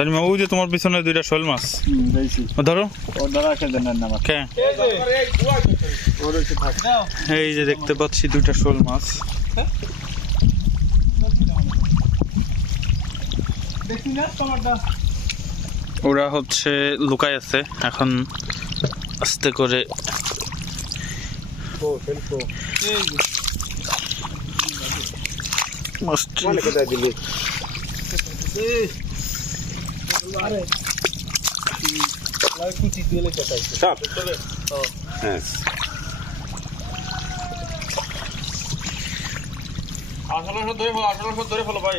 সালিমা ওই যে তোমার পিছনে দুইটা শোল মাছ। ধরো। এই যে দেখতে পাচ্ছি দুইটা শোল মাছ। ওরা হচ্ছে লুকায় আছে এখন আস্তে করে মাছটি কুচি দিলে কোথায় সব। হ্যাঁ আসলে ধরে ফেলো আসলে ধরে ফেলো ভাই।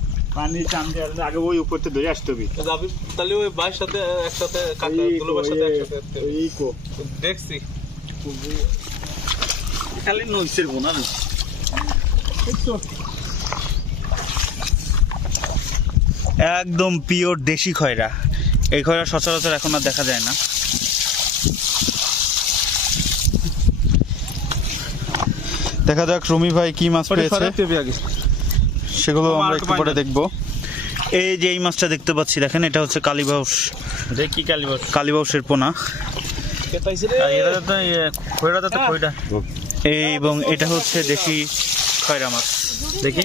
পানি টান দিয়ে আগে ওই উপরতে ধরে আসতে হবে। যাবি তাহলে ওই সাথে একসাথে কাকা দুলো ভাইয়ের সাথে একসাথে এই কো দেখছি। খালি নইছের বোনা একদম পিওর দেশি খয়রা। এই খয়রা সচরাচর এখন আর দেখা যায় না। দেখা যাক রুমি ভাই কি মাছ পেয়েছে। সেগুলো আমরা একটু পরে। দেখব। এই যে এই মাছটা দেখতে পাচ্ছি দেখেন এটা হচ্ছে কালীবাউস যে কি কালিবার কালীবাউসের পোনা কেতাইছে রে আর এটাতে তো ইয়ে, খয়রাতে তো খয়রা। এই এবং এটা হচ্ছে দেশি খয়রা মাছ। দেখি।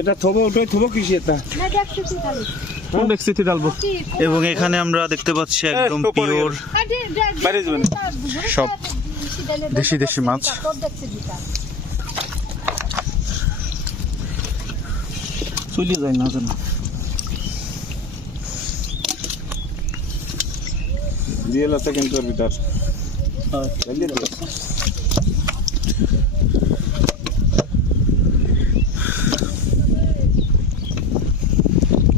এটা থবো ওটাই থবো কিসে এটা। এবং এখানে আমরা দেখতে পাচ্ছি একদম পিওর। সব দেশি দেশি মাছ। চলে যায় না জানো। রিয়েল আছে কিন্তু ভিতর দে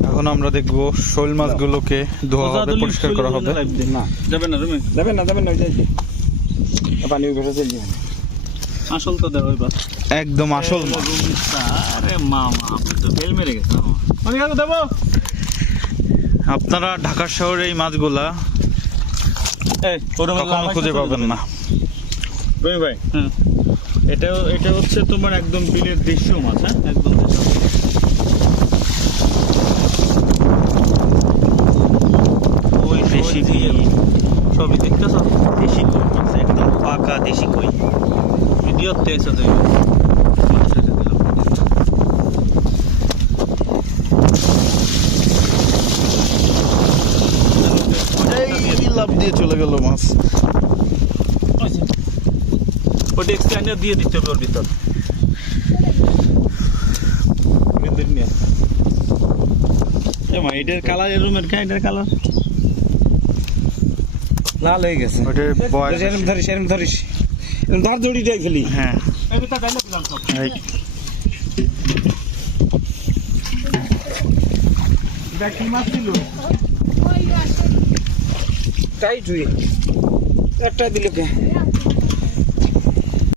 এখন আমরা দেখব শোল মাছগুলোকে ধোয়া হবে পরিষ্কার করা হবে। না। যাবে না তুমি যাবেন না যাবেন না ওই পানি উপরে চলে আসল তো দেখো এবার। একদম আসল মাছ আরে মামা আপনি তো ফেল মেরে গেছেন মানে কাকু দেবো? আপনারা ঢাকা শহরে এই মাছগুলা কখনো খুঁজে পাবেন না। রবি ভাই হ্যাঁ। এটা এটা হচ্ছে তোমার একদম বিলের দেশীয় মাছ হ্যাঁ? একদম। ওই দেশি সবই দেখতেছ? দেশি কই মাছ একদম পাকা দেশি কই। ভিডিও তেইশ তুই এই লাভ দিয়ে চলে গেল মাছ ওটা এক্সপ্যান্ডার দিয়ে দিতে হবে ওর ভিতর ভিতর নিয়ে এ মা এটার কালার এরুমের কে এটার কালার লাল হয়ে গেছে ওটার বয়স সেরম ধরিস সেরম ধরিস ধর দড়িটাই ফেলি। হ্যাঁ। টাইট হয়ে। একটা দিল কে?